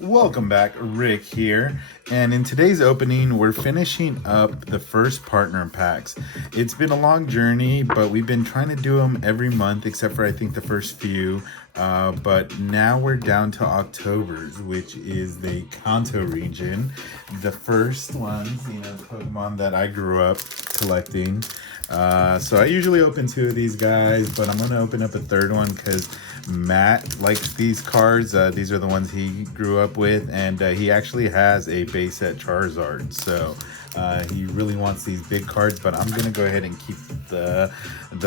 Welcome back, Rick here. And in today's opening, we're finishing up the first partner packs. It's been a long journey, but we've been trying to do them every month, except for I think the first few. But now we're down to October's, which is the Kanto region. The first ones, Pokemon that I grew up collecting. So I usually open two of these guys, but I'm going to open up a third one because Matt likes these cards. These are the ones he grew up with, and he actually has a base set Charizard. So he really wants these big cards, but I'm going to go ahead and keep the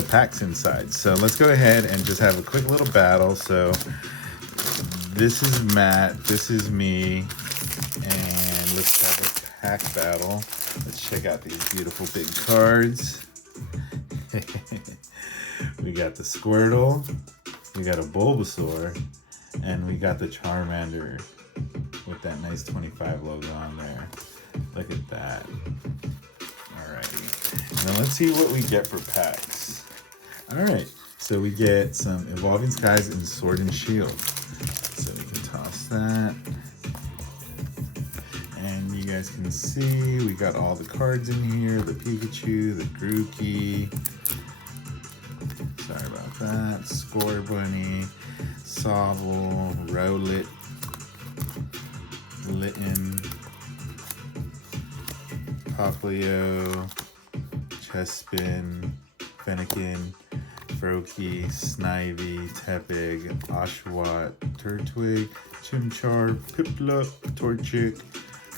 packs inside. So let's go ahead and just have a quick little battle. So this is Matt, this is me, and let's have a pack battle. Let's check out these beautiful big cards. We got the Squirtle, we got a Bulbasaur, and we got the Charmander with that nice 25 logo on there. Look at that. Alrighty. And then let's see what we get for packs. Alright, so we get some Evolving Skies and Sword and Shield. So we can toss that. And you guys can see we got all the cards in here, the Pikachu, the Grookey. Sorry about that. Scorbunny, Sobble, Rowlet, Litten, Poplio, Chespin, Fennekin, Froakie, Snivy, Tepig, Oshawott, Turtwig, Chimchar, Piplup, Torchic,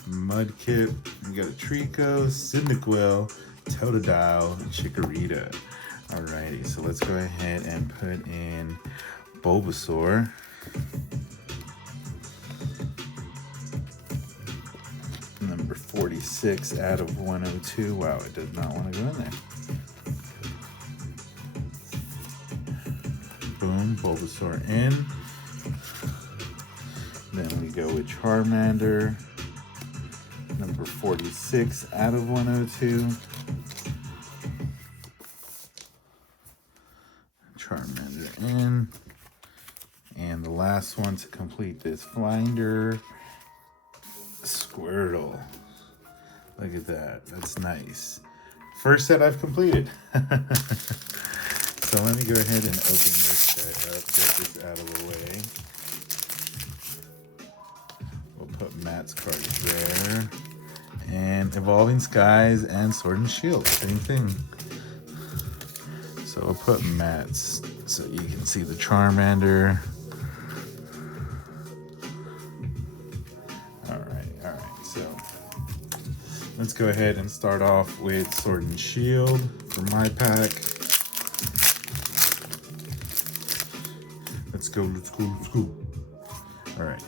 Mudkip, we got a Trico, Cyndaquil, Totodile, and Chikorita. Alrighty, so let's go ahead and put in Bulbasaur. Number 46 out of 102. Wow, it does not want to go in there. Boom, Bulbasaur in. Then we go with Charmander. Number 46 out of 102. Charmander in. And the last one to complete this finder, Squirtle. Look at that. That's nice. First set I've completed. So let me go ahead and open this guy up, get this out of the way. We'll put Matt's cards there. And Evolving Skies and Sword and Shield, same thing. So we'll put Matt's so you can see the Charmander. Alright, so let's go ahead and start off with Sword and Shield for my pack. Let's go. Alright,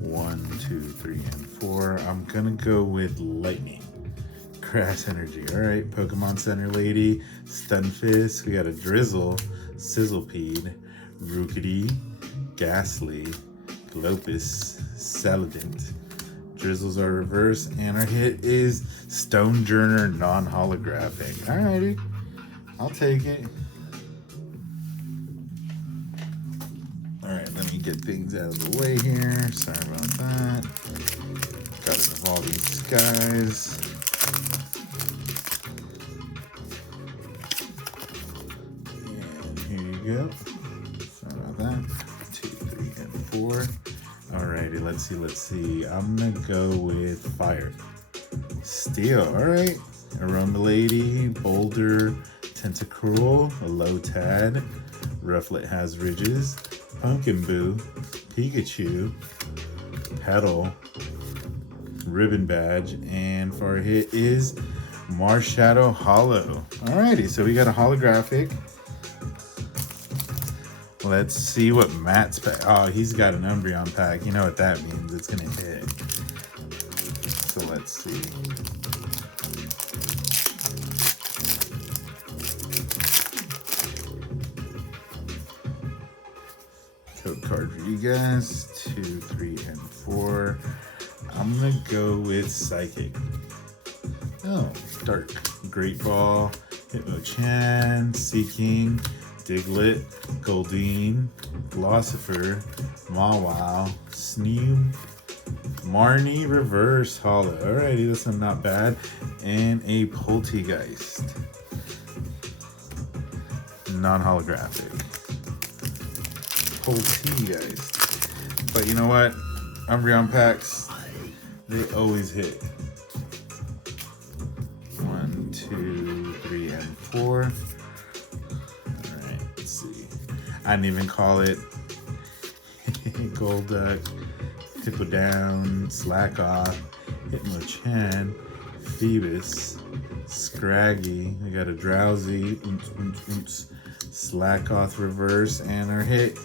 1, 2, 3, and 4. I'm gonna go with Lightning. Crash Energy. Alright, Pokemon Center Lady, Stunfisk, we got a Drizzle, Sizzlepede, Rookity, Ghastly, Glopus, Saladin. Drizzles are reverse, and our hit is Stonejourner non-holographic. Alrighty, I'll take it. Alright, let me get things out of the way here. Sorry about that. Got an Evolving Skies. And here you go. Sorry about that. 2, 3, and 4. Alrighty, let's see. I'm gonna go with Fire. Steel, alright. Aroma Lady, Boulder, Tentacruel, a Lotad, Rufflet has ridges, Pumpkin Boo, Pikachu, Petal, Ribbon Badge, and for our hit is Marshadow Hollow. Alrighty, so we got a holographic. Let's see what Matt's pack. Oh, he's got an Umbreon pack. You know what that means. It's gonna hit. So let's see. Code card for you guys. 2, 3, and 4. I'm gonna go with Psychic. Oh, Dark. Great Ball, Hitmonchan, Seeking, Diglett, Goldeen, Philosopher, Mawile, Sneem, Marnie reverse holo. Alrighty, this one not bad. And a Poltegeist. Non-holographic. Poltegeist. But you know what? Umbreon packs, they always hit. 1, 2, 3, and 4. Alright, let's see. I didn't even call it. Golduck, Hippowdon, Slack Off, Hitmonchan, Phoebus, Scraggy. We got a Drowsy, Slack Off reverse, and our hit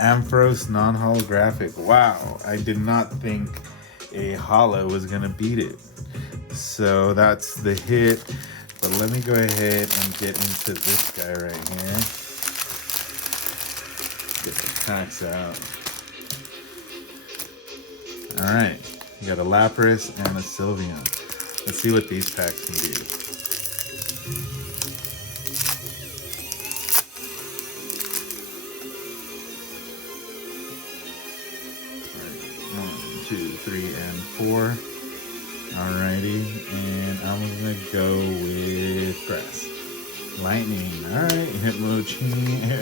Ampharos non-holographic. Wow, I did not think a holo was gonna beat it. So that's the hit. But let me go ahead and get into this guy right here. Get the packs out. Alright, we got a Lapras and a Sylveon. Let's see what these packs can do. Right, 1, 2, 3, and 4. Alrighty, and I'm gonna go with Grass. Lightning, alright,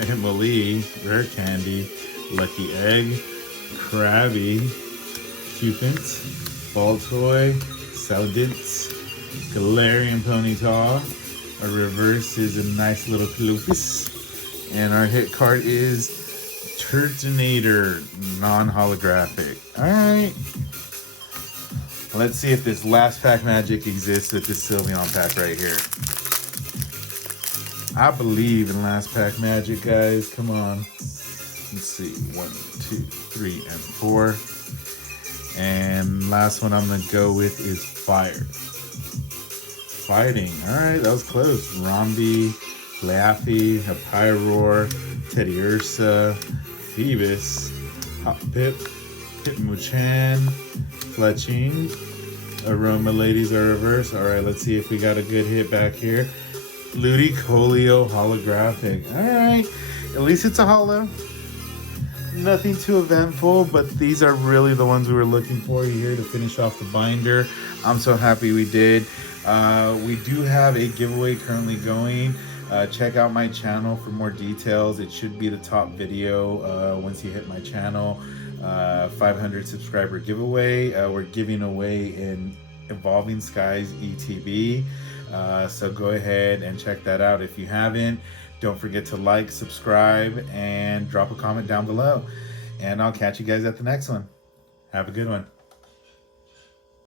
Hitmonlee, Rare Candy, Lucky Egg, Krabby, Cupins, Baltoy, Sauditz, Galarian Ponyta. Our reverse is a nice little Clufus. And our hit card is Turtonator, non-holographic. Alright. Let's see if this last pack magic exists with this Sylveon pack right here. I believe in last pack magic, guys. Come on. Let's see. 1, 2, 3, and 4. And last one I'm going to go with is Fire. Fighting. Alright, that was close. Rombi, Laffy, Pyroar, Teddiursa, Phoebus, Hoppip, Hitmonchan, Fletching, Aroma Ladies are reverse. Alright, let's see if we got a good hit back here. Ludicolo holographic. Alright, at least it's a holo. Nothing too eventful, but these are really the ones we were looking for here to finish off the binder. I'm so happy we did. We do have a giveaway currently going. Check out my channel for more details. It should be the top video once you hit my channel. 500 subscriber giveaway. We're giving away an Evolving Skies ETB. So go ahead and check that out if you haven't. Don't forget to like, subscribe, and drop a comment down below. And I'll catch you guys at the next one. Have a good one.